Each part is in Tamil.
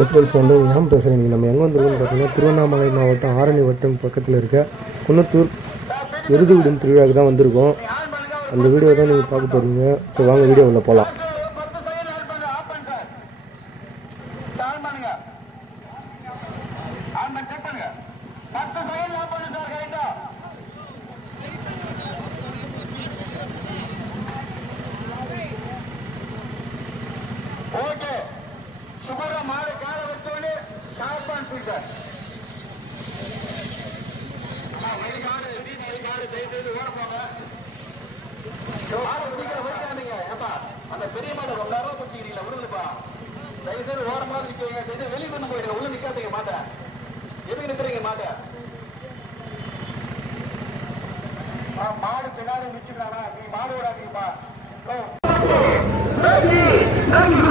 ஏப்ரல்ஸ் வந்து ஏன் பேசுகிறேன் இன்றைக்கி நம்ம எங்கே வந்திருக்கோம்னு பார்த்தீங்கன்னா திருவண்ணாமலை மாவட்டம் ஆரணி வட்டம் பக்கத்தில் இருக்க குன்னத்தூர் எருது விடும் திருவிழாவுக்கு தான் வந்திருக்கோம். அந்த வீடியோ தான் நீங்கள் பார்க்க போகிறீங்க ஸோ வாங்க வீடியோ உள்ளே போகலாம் அந்த பெரிய மாட்டை ரெண்டாயிரம் ரூபாய் பிடிச்சிக்கிறீங்களா விடுங்கப்பா தயவு செய்து ஓரமாக நிற்கிறீங்க தயவு வெளியே கொண்டு போயிடுங்க உள்ள நிற்காதீங்க மாட்டேன் எதுக்கு நிற்கிறீங்க மாட்டேன் மாடு பின்னாடி நிற்கிறானா நீ மாடு விடாதீங்கப்பா நன்றி நன்றி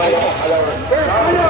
பாருங்க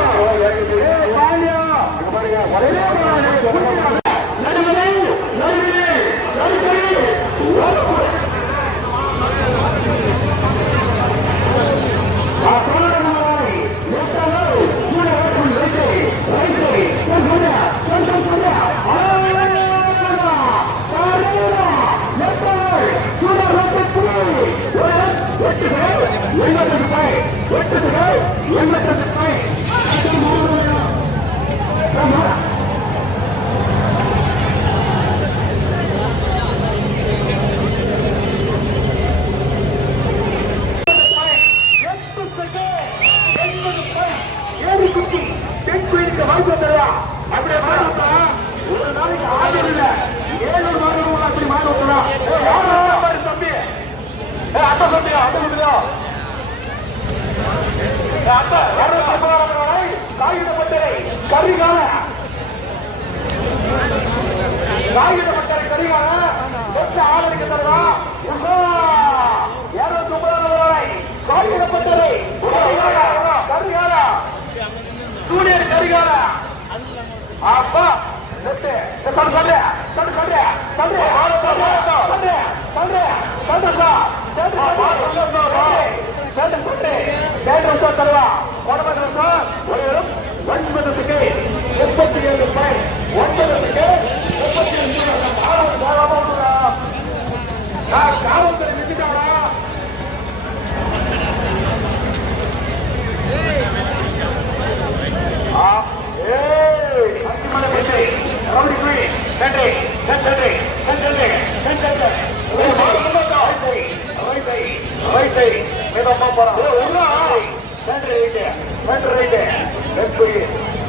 எந்த ஆளுக்கு தருவா உஷா இருநூத்தி ஒன்பதாவது ரூபாய் காகிதப்பட்டறை கரிகால ஜூனியர் கரிகால அப்பா நெட்டு சொல்லு சொல்லு சொல்லு சொல்லு சொல்லு சொல்லு சொல்லு சொல்லு ஏழு ஒன்பது ஒன்பது செகண்ட் முப்பத்தி ஏழு பாயிண்ட் ஒன்பது செகண்ட் முப்பத்தி ஏழு காவல்துறை நிற்கிறாங்களா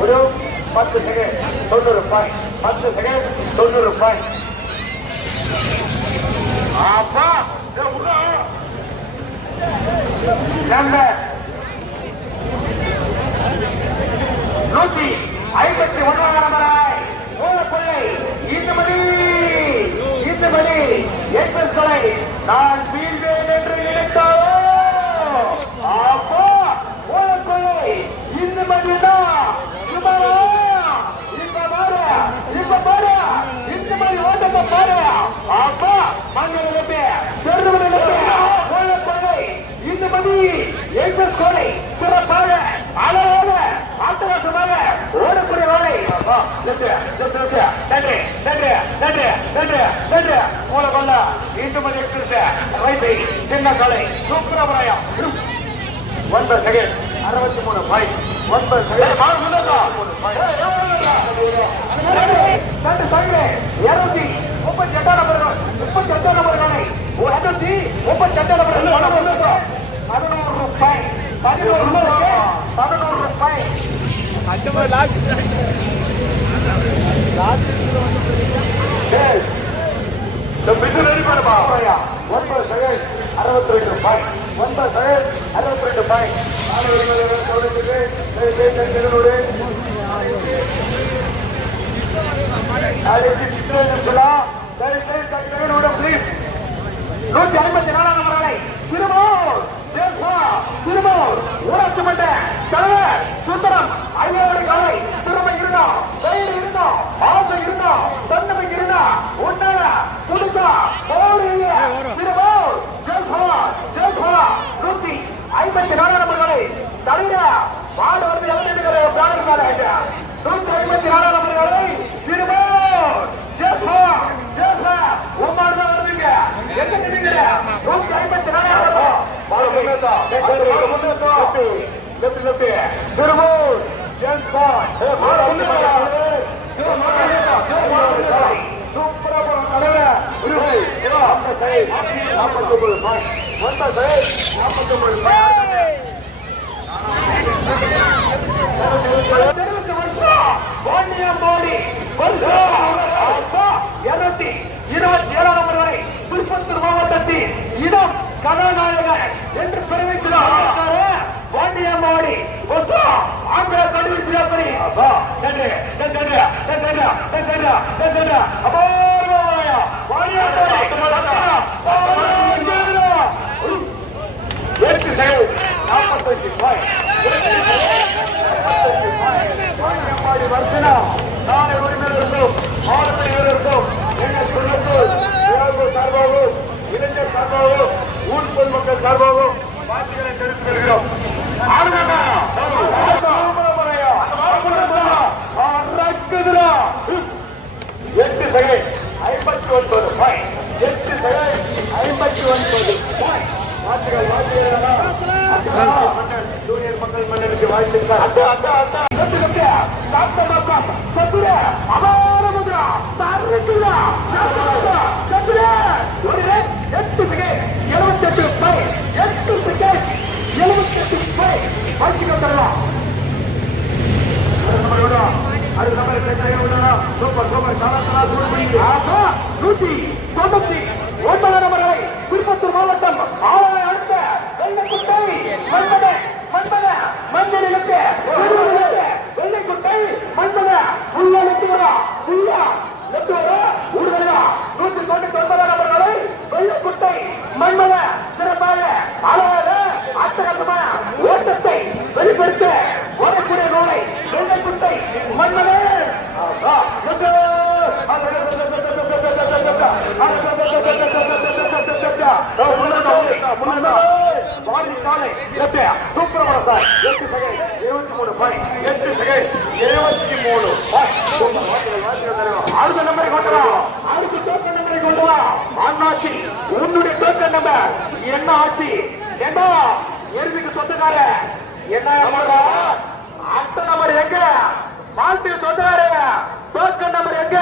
ஒரு பத்து செகண்ட் தொண்ணூறு பாயிண்ட் பத்து செகண்ட் தொண்ணூறு பாயிண்ட் அப்பா நம்ம நூத்தி ஐம்பத்தி ஒன்றாம் நம்பராய் மூலப்பிள்ளை ஈட்டுமணி ஈட்டுமணி ஏற்றல் கொலை நான் இந்துமதி எக்ஸஸ் ஸ்கோரை சிறப்பாக அழகாக அட்டகாசமாக ஓடக்கூடிய வேலை நன்றி நன்றி நன்றி நன்றி நன்றி. மூல கொள்ள மீண்டும் எக்ஸ்பிரஸ். வைத்தை சின்ன கலை. சுப்பிரமணியம் ஒன்பது செகண்ட் அறுபத்தி மூணு பாயிண்ட் ஒன்பது செகண்ட் ரெண்டு செகண்ட் இருநூத்தி முப்பத்தி எட்டாம் நம்பர்கள் முப்பத்தி எட்டாம் நம்பர்களை இருநூத்தி முப்பத்தி எட்டாம் நம்பர்கள் பதினோரு ரூபாய் பதினோரு ரூபாய் பதினோரு ரூபாய். ஒன்பது செகண்ட் அறுபத்தி ரெண்டு பாய் ஒன்பது செகண்ட் அறுபத்தி ரெண்டு பாய் நூத்தி ஐம்பத்தி நாலாம் நம்பரை திருமூர் திருமூர் ஊராட்சி மன்ற தலைவர் சுந்தரம் ஐயாவுடைய கலை திறமை இருந்தா தைரியம் இருந்தா ஆசை இருந்தா தன்னமை இருந்தா உன்னால இருபத்தி ஏழாம் வரை திருப்பத்தூர் மாவட்டத்தில் இடம் மாடு என்று பெருமைக்கிறார் பாண்டியம்மாடி ஆங்கில சென்று எட்டு பாய் பாண்டியம்மாடி வர்த்தனா நாளை உரிமையிலிருந்தும் மாவட்ட வீரருக்கும் எங்கள் குடும்பத்தில் இளைஞர் சார்பாகவும் இளைஞர் சார்பாகவும் ஊர் பொதுமக்கள் சார்பாகவும் வாழ்த்துக்களை தெரிவித்துக் கொள்கிறோம் எட்டு செகண்ட் ஐம்பத்தி ஒன்பது பாய் எட்டு செகண்ட் ஐம்பத்தி ஒன்பது பாய் வாழ்த்துக்கள் வாழ்த்துக்கள் ஜூனியர் மக்கள் மன்னருக்கு வாழ்த்துக்கள் அந்த அந்த அந்த சத்துருக்க சாத்தமாக்கா சத்துர அபாரமுதா தருக்குல சத்துர ஒரு எட்டு செகண்ட் எழுபத்தெட்டு பை எட்டு செகண்ட் எழுபத்தெட்டு பை வாழ்த்துக்கள் தரலாம் அது நம்ம சூப்பர் சூப்பர். சாலா நூத்தி தொண்ணூத்தி ஒன்பதாம் நபர்களை திருப்பத்தூர் மாவட்டம் ஆவணை அடுத்த வெள்ளைக்குட்டை மண்பத மண்பத மஞ்சளிலுக்கு வெள்ளைக்குட்டை மண்பத உள்ள நெட்டுவரா புள்ள நெட்டுவரா ஊடுதலா நூத்தி தொண்ணூத்தி ஒன்பதாம் நபர்களை வெள்ளைக்குட்டை மண்பத சிறப்பாக அழகாக அட்டகட்டமான ஓட்டத்தை வெளிப்படுத்த வரக்கூடிய நூலை வெள்ளைக்குட்டை மண்பத அடுத்த நம்பரை கொண்டு வா அடுத்த டோக்கன் நம்பரை கொண்டு வா அண்ணாச்சி உன்னுடைய டோக்கன் நம்பர் என்ன? ஆச்சு என்ன? எருதுக்கு சொந்தக்கார என்ன நம்பரா நம்பர் எங்க? வாழ்த்து சொந்தக்கார டோக்கன் நம்பர் எங்க?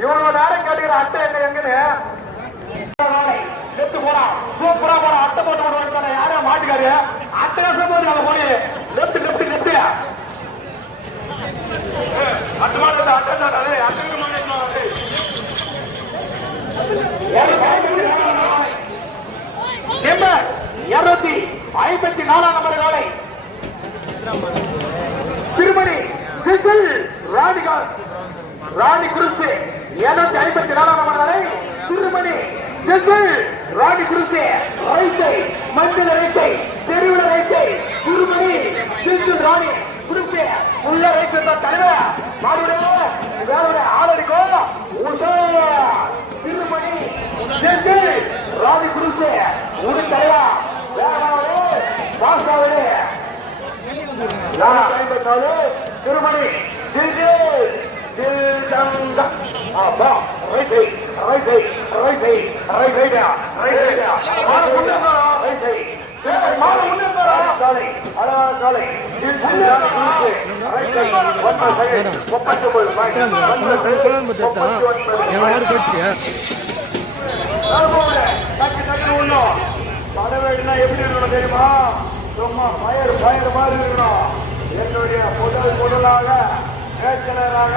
இவ்வளவு நேரம் கேட்டுக்கிற அட்டை எங்க எங்கன்னு? செத்து போனா சூப்பரா போற அட்டை போட்டு போட்டு வந்து யாரா மாட்டுக்காரு? அட்டை கசம் போது நம்ம போய் லெப்ட் லெப்ட் லெப்ட் அட்டை மாட்டு அட்டை அட்டை இருநூத்தி ஐம்பத்தி நாலாம் நம்பர் காலை. திருமணி சிசில் ராணிகாஸ் ராணி குருசு இருநூத்தி ஐம்பத்தி நாலாம் வரை திருமணி சிசில் ராணி குருசு ரைசை மஞ்சள் ரைசை தெருவிட ரைசை திருமணி சிசில் ராணி குருசு உள்ள ரைசை தான் தலைவர் மாடுடைய வேற ஆளடிக்கோ உஷா. திருமணி சிசில் ராணி குருசு உடுத்த திருமணி அப்பா ரைசை ரைசை ரைசை ரைசைடா ரைசைடா மாற முன்னேறா ரைசை மாற முன்னேறா காலை அழகா காலை எப்படி இருக்கணும் தெரியுமா சும்மா பயர் பயர் மாதிரி இருக்கணும் என்னுடைய முதல் முதலாக பேச்சலராக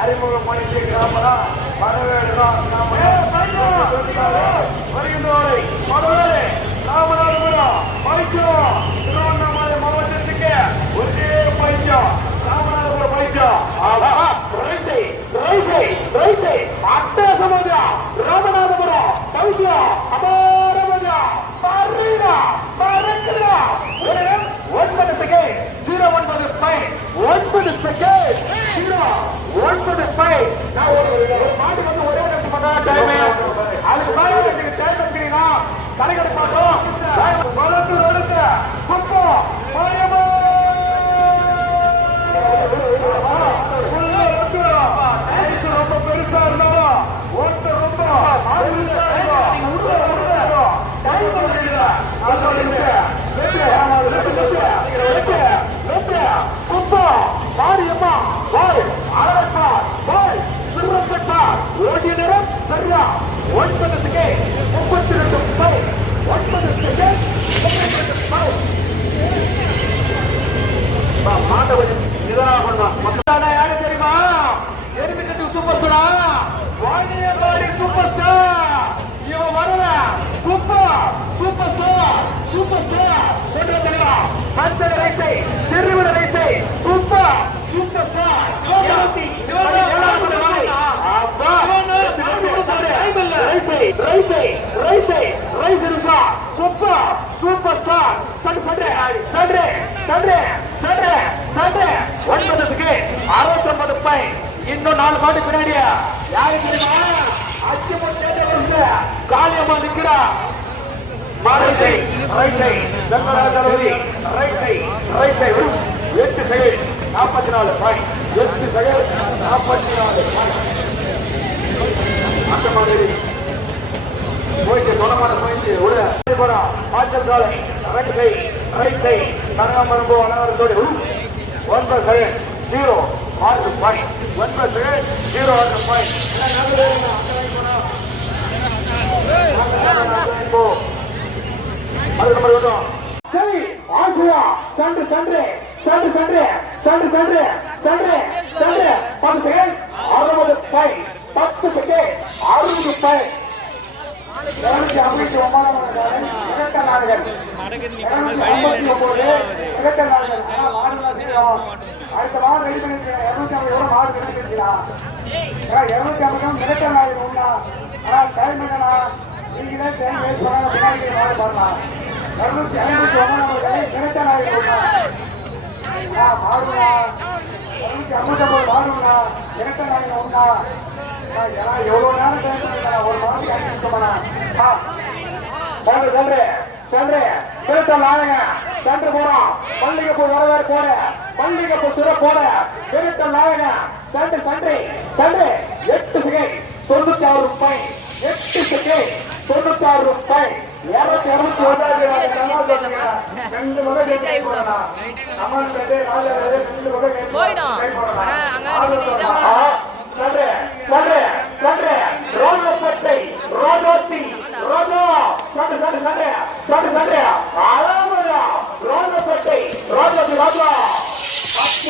அறிமுகம் பண்ணிட்டு கிராமம் வரவேற்கிறோம் வருகின்றவரை மதுரை ராமநாதபுரம் பைத்தியம் திருவண்ணாமலை மாவட்டத்துக்கு ஒரே பைத்தியம். ராமநாதபுரம் பைத்தியம். ரைசை அட்டசமதா ராமநாதபுரம் பைத்தியம். அபாரமதா பர்றீடா பறக்குடா ஒன்பது செகண்ட் ஜீரோ ஒன்பது ஃபைவ் ஒன்பது செகண்ட் ஜீரோ ஒன்பது ஃபைவ் நான் ஒரு மாடு வந்து ஒரே நிமிஷம் பண்ணா டைம் அதுக்கு மேல எனக்கு டைம் எடுக்கிறீங்கன்னா கலைகளை பார்த்தோம் வளர்த்து வளர்த்து குப்பம் பயமா. ரொம்ப பெருசா இருந்தாலும் ஓட்ட ரொம்ப மாரியம்மா அழகப்பார் போய் சிவசப்பார் ஓடிய நேரம் சரியா. ஒன்பது செகண்ட் முப்பத்தி ரெண்டு பவுன் ஒன்பது செகண்ட் முப்பத்தி ரெண்டு பவுன் மாட்டவன் பண்ணா மக்களான யாரு தெரியுமா? எருமிக்கட்டு சூப்பர் ஸ்டாரா வாணியபாடி சூப்பர் ஸ்டார் இவன் வரல super super star super star கொண்டு வந்துடலாம் right side right side right Risha super super star. சட் சட்ரே சட்ரே சட்ரே சட்ரே சட்ரே ஒன்பதுக்கு அறுபத்தி ஒன்பது பாயிண்ட் இன்னும் நாலு மாடு பின்னாடியா? யாரு தெரியுமா? அச்சு முன்னேற்ற காளியம்மா நிக்கிறா. ரைட் சைட் ரைட் சைட் தர்மராஜாவதி ரைட் சைட் ரைட் சைட் எட்டு செகண்ட் நாற்பத்தி நாலு பாயிண்ட் எட்டு செகண்ட் நாற்பத்தி நாலு பாயிண்ட் அந்த மாதிரி போயிட்டு குணமான போயிட்டு உள்ள போறோம் மாற்றல் காலை ரைட் கை ரைட் கை கனகாமரம்பு அனவரத்தோடு ஒன்பது செகண்ட் ஜீரோ ஆறு பாயிண்ட் ஒன்பது செகண்ட் ஜீரோ ஆறு பாயிண்ட் அது நம்பர் வரும் சரி ஆசியா. சண்டு சண்டு சண்டு சண்டு சண்டு சண்டு சண்டு சண்டு. பத்து செகண்ட் அறுபது பை பத்து செகண்ட் அறுபது பை இருநூத்தி ஐம்பத்தி ஒன்பதாம் இரட்ட நாடுகள். இருநூத்தி ஐம்பத்தி ஒன்பது இரட்ட நாடுகள். ஆனா, மாடு தான் செய்யும். அடுத்த மாடு ரெடி பண்ணிருக்கேன் இருநூத்தி ஐம்பது எவ்வளவு மாடு கிடைச்சிருக்கா இருநூத்தி ஐம்பது மிரட்ட நாடுகள் உண்டா? ஆனா டைம் என்னன்னா நீங்களே டைம் வேஸ்ட் பண்ணாம பின்னாடி மாடு பண்ணலாம் இருநூத்தி ஐம்பத்தி ஒன்பதாம் மிரட்ட நாடுகள் உண்டா? மாடுங்களா இருநூத்தி ஐம்பத்தி ஒன்பது மாடுங்களா இரட்ட நாடுகள் உண்டா? எவ்வளோ நேரம் ஒரு மாதிரி சொல்றே சொல்றே திருத்தம் நாளுங்க சென்று போறோம் மல்லிகைப்பூ வரவேற்பு போற மல்லிகைப்பூ சுர போற திருத்தம் நாளுங்க சென்று சென்று சென்று எட்டு சிகை தொண்ணூத்தி ஆறு ரூபாய் எட்டு சிகை ಸಡ್ರೆ ರೋಡ್ ಸಟ್ಟೆ ರೋಡ್ ಒತ್ತಿ ರೋಡ್ ಸಡ್ ಸಡ್ ಸಡ್ರೆ ಸಡ್ ಸಡ್ರೆ ಆರಾಮದ ರೋಡ್ ಸಟ್ಟೆ ರೋಡ್ ಒತ್ತಿ ರೋಡ್ ಹತ್ತು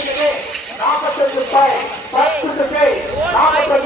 ನಾಲ್ಕತ್ತೈದು ರೂಪಾಯಿ ಹತ್ತು ರೂಪಾಯಿ ನಾಲ್ಕತ್ತೈದು